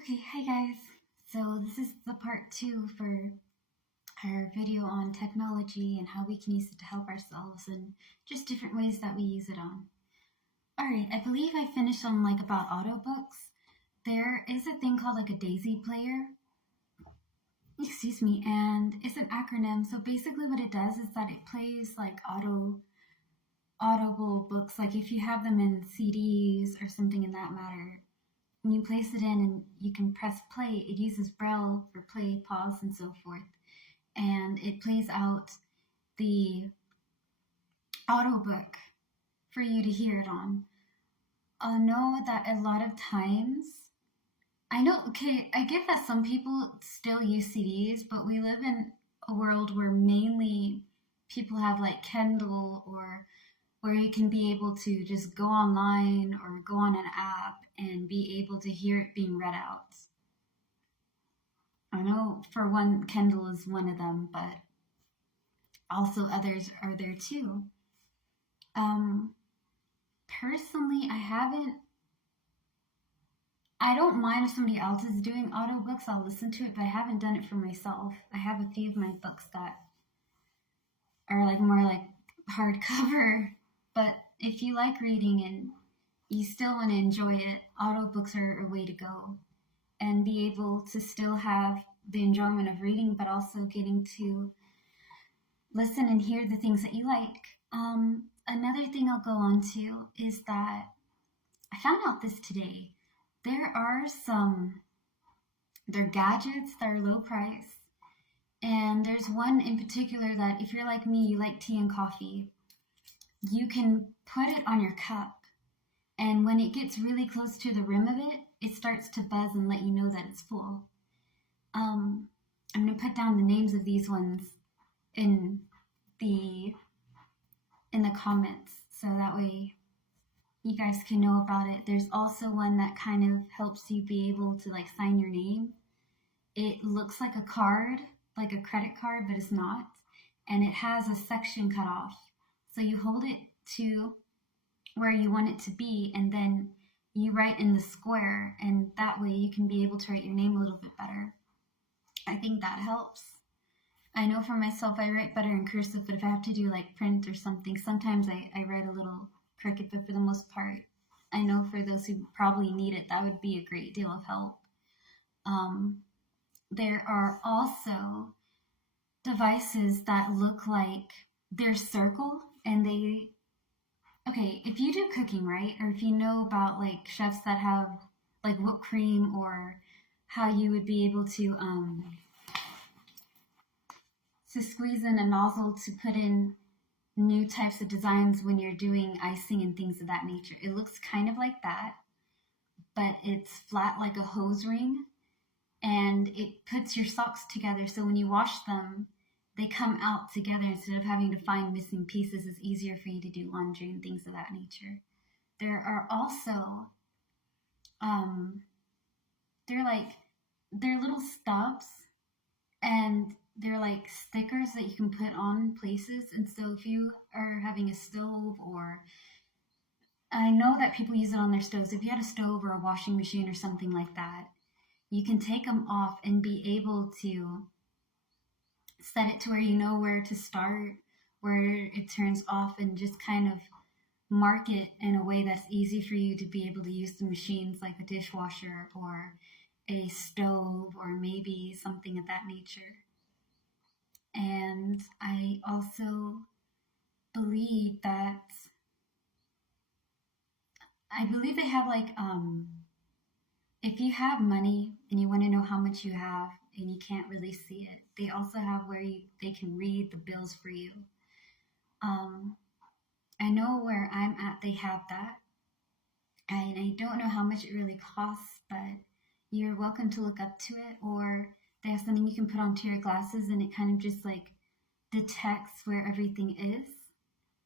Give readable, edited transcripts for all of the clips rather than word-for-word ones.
Okay, hi guys. So this is the part 2 for our video on technology and how we can use it to help ourselves and just different ways that we use it on. Alright, I believe I finished on about audiobooks. There is a thing called a daisy player. Excuse me, and it's an acronym. So basically what it does is that it plays audible books, like if you have them in CDs or something in that matter. When you place it in and you can press play, it uses Braille for play, pause, and so forth. And it plays out the audiobook for you to hear it on. I know that a lot of times, I get that some people still use CDs, but we live in a world where mainly people have Kindle or where you can be able to just go online or go on an app and be able to hear it being read out. I know for one, Kindle is one of them, but also others are there too. Personally, I don't mind if somebody else is doing audiobooks, I'll listen to it, but I haven't done it for myself. I have a few of my books that are more hardcover. But if you like reading and you still want to enjoy it, audiobooks are a way to go. And be able to still have the enjoyment of reading, but also getting to listen and hear the things that you like. Another thing I'll go on to is that I found out this today. They're gadgets that are low price. And there's one in particular that if you're like me, you like tea and coffee, you can put it on your cup, and when it gets really close to the rim of it, it starts to buzz and let you know that it's full. I'm going to put down the names of these ones in the comments, so that way you guys can know about it. There's also one that kind of helps you be able to sign your name. It looks like a card, like a credit card, but it's not, and it has a section cut off. So you hold it to where you want it to be, and then you write in the square, and that way you can be able to write your name a little bit better. I think that helps. I know for myself, I write better in cursive, but if I have to do print or something, sometimes I write a little crooked, but for the most part, I know for those who probably need it, that would be a great deal of help. There are also devices that look like they're circle, and if you do cooking, right, or if you know about chefs that have whipped cream, or how you would be able to squeeze in a nozzle to put in new types of designs when you're doing icing and things of that nature. It looks kind of like that, but it's flat like a hose ring, and it puts your socks together, so when you wash them, they come out together instead of having to find missing pieces. It's easier for you to do laundry and things of that nature. There are also, they're little stubs, and they're stickers that you can put on places. And so if you are having a stove, or I know that people use it on their stoves, if you had a stove or a washing machine or something like that, you can take them off and be able to set it to where you know where to start, where it turns off, and just kind of mark it in a way that's easy for you to be able to use the machines, like a dishwasher or a stove or maybe something of that nature. And I also believe they have if you have money and you want to know how much you have and you can't really see it, they also have where they can read the bills for you. I know where I'm at, they have that. And I don't know how much it really costs, but you're welcome to look up to it. Or they have something you can put onto your glasses, and it kind of just detects where everything is,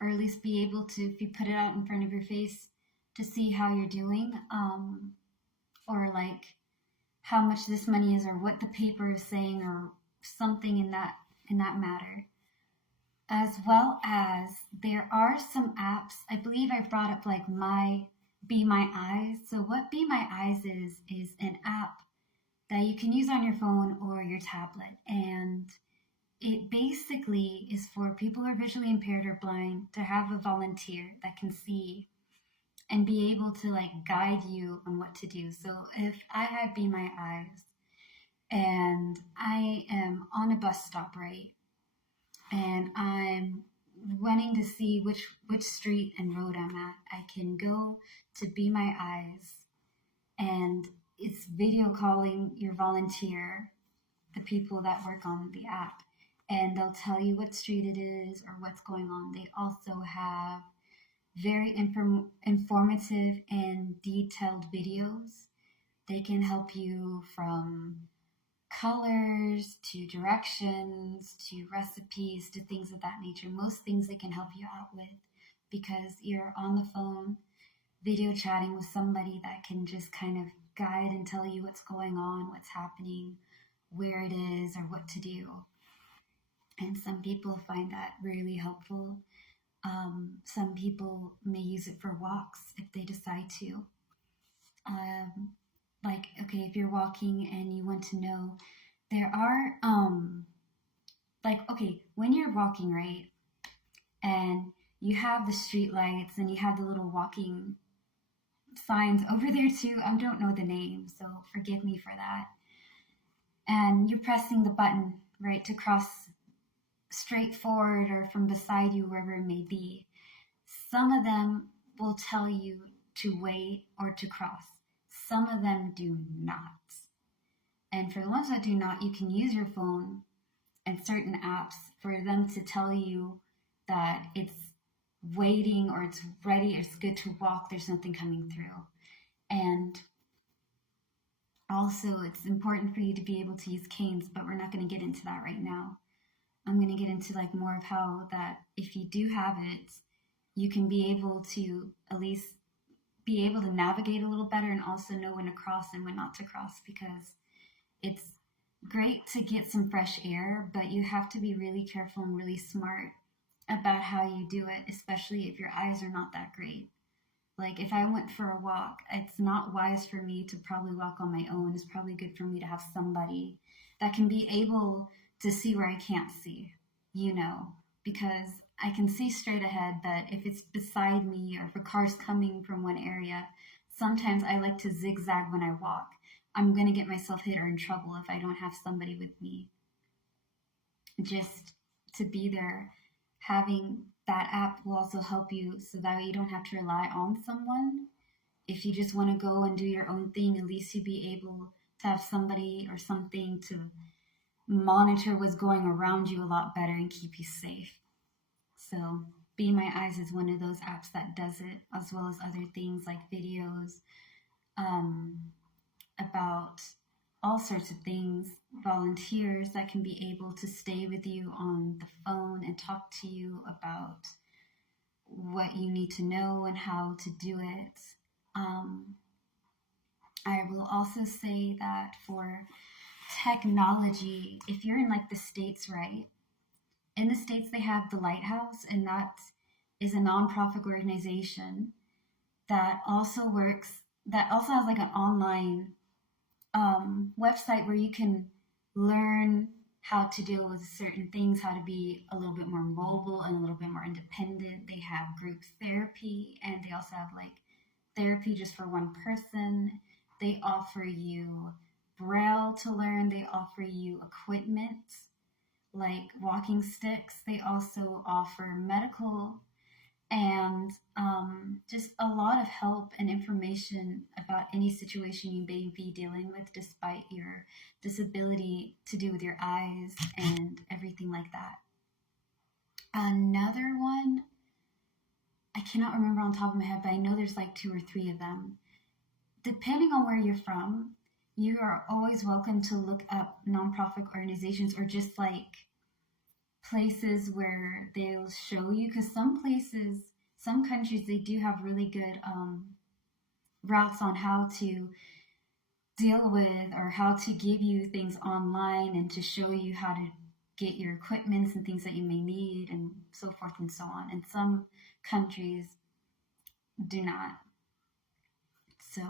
or at least be able to, if you put it out in front of your face, to see how you're doing, or how much this money is, or what the paper is saying, or something in that matter. As well as there are some apps, I believe I brought up Be My Eyes. So what Be My Eyes is an app that you can use on your phone or your tablet. And it basically is for people who are visually impaired or blind to have a volunteer that can see and be able to like guide you on what to do. So if I had Be My Eyes and I am on a bus stop, right? And I'm wanting to see which street and road I'm at, I can go to Be My Eyes, and it's video calling your volunteer, the people that work on the app, and they'll tell you what street it is or what's going on. They also have very informative and detailed videos. They can help you from colors to directions to recipes to things of that nature. Most things they can help you out with because you're on the phone video chatting with somebody that can just kind of guide and tell you what's going on, what's happening, where it is, or what to do. And some people find that really helpful. Some people may use it for walks if they decide to. Like, okay, if you're walking and you want to know, there are, like, okay, when you're walking, right, and you have the street lights and you have the little walking signs over there too. I don't know the name, so forgive me for that. And you're pressing the button, right, to cross straight forward or from beside you, wherever it may be. Some of them will tell you to wait or to cross. Some of them do not. And for the ones that do not, you can use your phone and certain apps for them to tell you that it's waiting or it's ready, or it's good to walk, there's nothing coming through. And also, it's important for you to be able to use canes, but we're not going to get into that right now. I'm going to get into like more of how that if you do have it, you can be able to at least be able to navigate a little better and also know when to cross and when not to cross, because it's great to get some fresh air, but you have to be really careful and really smart about how you do it, especially if your eyes are not that great. Like if I went for a walk, it's not wise for me to probably walk on my own. It's probably good for me to have somebody that can be able to see where I can't see, because I can see straight ahead, but if it's beside me or if a car's coming from one area, sometimes I like to zigzag when I walk. I'm going to get myself hit or in trouble if I don't have somebody with me. Just to be there, having that app will also help you so that way you don't have to rely on someone. If you just want to go and do your own thing, at least you'll be able to have somebody or something to monitor what's going around you a lot better and keep you safe. So Be My Eyes is one of those apps that does it, as well as other things like videos about all sorts of things, volunteers that can be able to stay with you on the phone and talk to you about what you need to know and how to do it. I will also say that for technology, if you're in like the States, right? In the States, they have the Lighthouse, and that is a nonprofit organization that also has like an online website where you can learn how to deal with certain things, how to be a little bit more mobile and a little bit more independent. They have group therapy, and they also have like therapy just for one person. They offer you Braille to learn. They offer you equipment like walking sticks. They also offer medical and just a lot of help and information about any situation you may be dealing with despite your disability to do with your eyes and everything like that. Another one, I cannot remember on top of my head, but I know there's like 2 or 3 of them. Depending on where you're from, you are always welcome to look up nonprofit organizations or just like places where they'll show you, because some countries, they do have really good routes on how to deal with or how to give you things online and to show you how to get your equipments and things that you may need and so forth and so on. And some countries do not. So